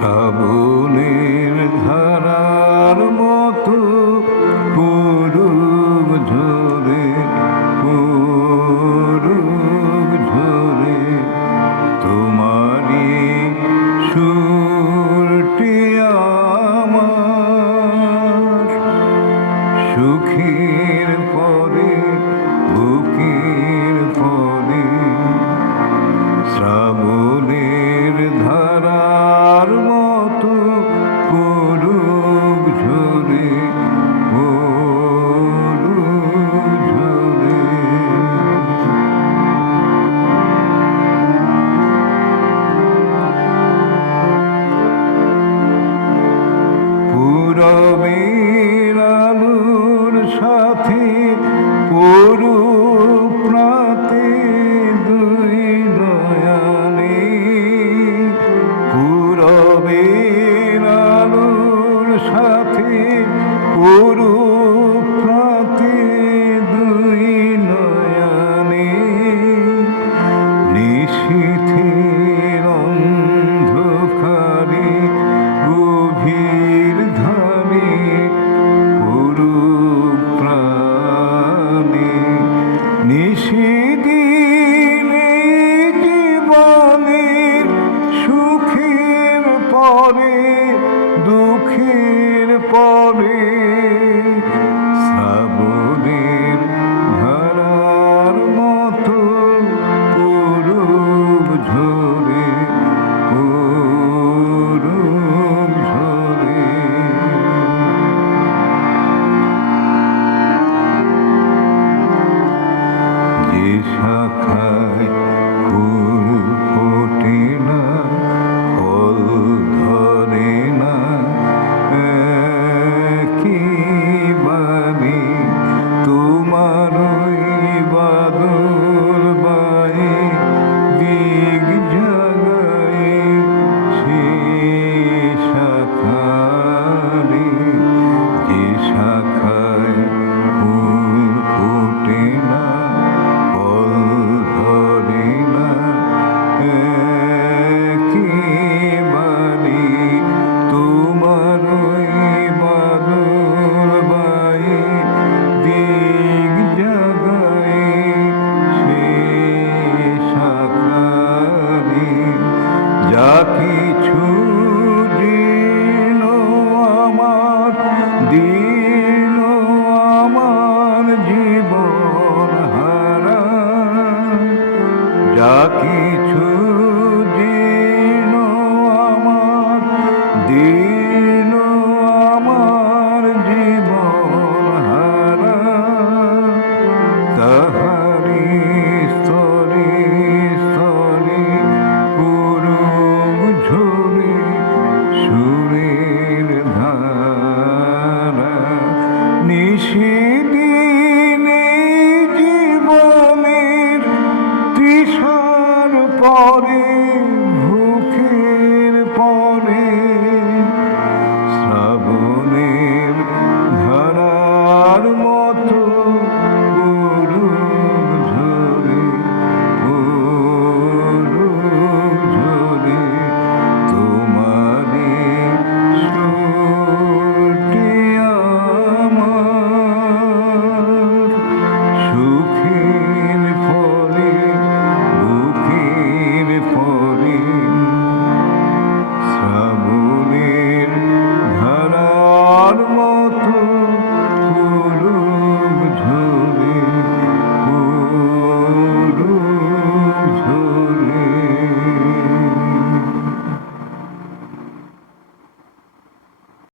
শ্রাবণের ধারার মতো পূরব ঝরে পূরব ঝরে তোমারি সুরটি আমার সুখের পরে বুকের পরে শ্রাবণের ধারার মতো পূরব ঝরে পূরব ঝরে পূরবের আলোর সাথে পূরব প্রাতে দুই নয়নে পূরবের আলোর সাথে পূরব প্রাতে দুই নয়নে নিশীথের অন্ধকারে গভীর ধারে পূরব প্রাণে নিশিদিনে জীবনের সুখের পরে দুঃখের পরে শ্রাবণের ধারার মতো পূরব ঝরে পূরব ঝরে যে শাখায় ফুল ফোটে না ফল ধরে না একেবারে তোমার ওই বাদল বায়ে দিক জাগায় সে শাখারে যে শাখায় ফুল ফোটে না ফল ধরে না একেবারে তোমার ওই বাদল বায়ে দিক জাগায় সে শাখারে যা কিছু দিল আমার দিল আমার জীবন হারা যা কিছু দিল আমার দিল আমার জীবন হারা তাহারি স্তরে স্তরে পূরব ঝরে সুরের ধারা নিশিদিনে জীবনের তৃষার পরে